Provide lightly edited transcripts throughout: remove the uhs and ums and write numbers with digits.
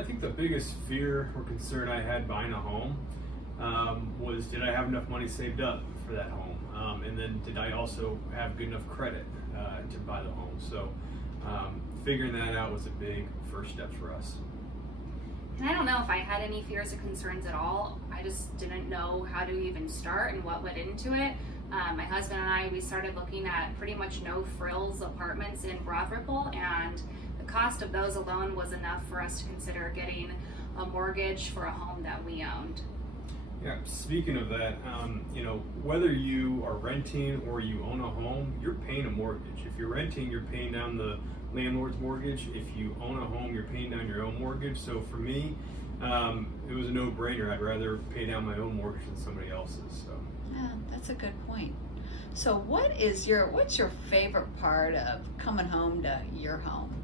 I think the biggest fear or concern I had buying a home was, did I have enough money saved up for that home? And then did I also have good enough credit to buy the home? So figuring that out was a big first step for us. And I don't know if I had any fears or concerns at all. I just didn't know how to even start and what went into it. My husband and I, we started looking at pretty much no frills apartments in Broad Ripple, and the cost of those alone was enough for us to consider getting a mortgage for a home that we owned. Yeah, speaking of that, whether you are renting or you own a home, you're paying a mortgage. If you're renting, you're paying down the landlord's mortgage. If you own a home, you're paying down your own mortgage. So for me, it was a no-brainer. I'd rather pay down my own mortgage than somebody else's. So. Yeah, that's a good point. So what's your favorite part of coming home to your home?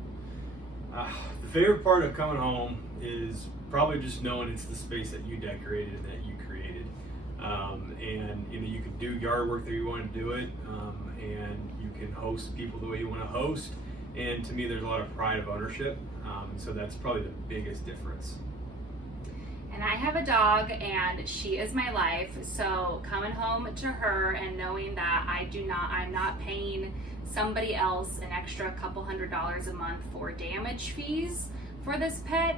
The favorite part of coming home is probably just knowing it's the space that you decorated and that you created. And you can do yard work the way you want to do it, and you can host people the way you want to host. And to me, there's a lot of pride of ownership. So that's probably the biggest difference. And I have a dog, and she is my life. So coming home to her and knowing that I'm not paying somebody else an extra couple $100s a month for damage fees for this pet,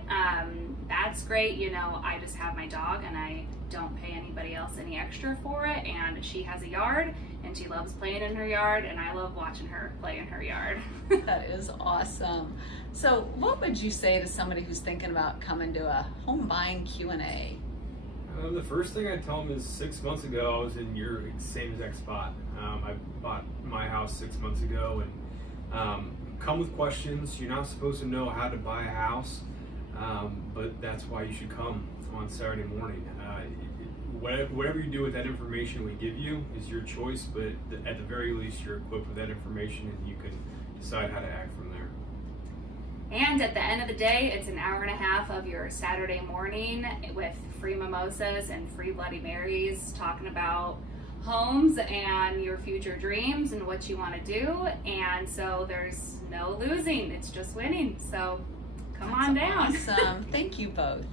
that's great. I just have my dog and I don't pay anybody else any extra for it, and she has a yard and she loves playing in her yard, and I love watching her play in her yard. That is awesome. So what would you say to somebody who's thinking about coming to a home buying Q&A? The first thing I tell them is 6 months ago, I was in your same exact spot. I bought my house 6 months ago, and come with questions. You're not supposed to know how to buy a house, but that's why you should come on Saturday morning. Whatever you do with that information we give you is your choice, but at the very least, you're equipped with that information and you can decide how to act from there. And at the end of the day, it's an hour and a half of your Saturday morning with free mimosas and free Bloody Marys, talking about homes and your future dreams and what you want to do. And so there's no losing, it's just winning. So come on down. Awesome. Thank you both.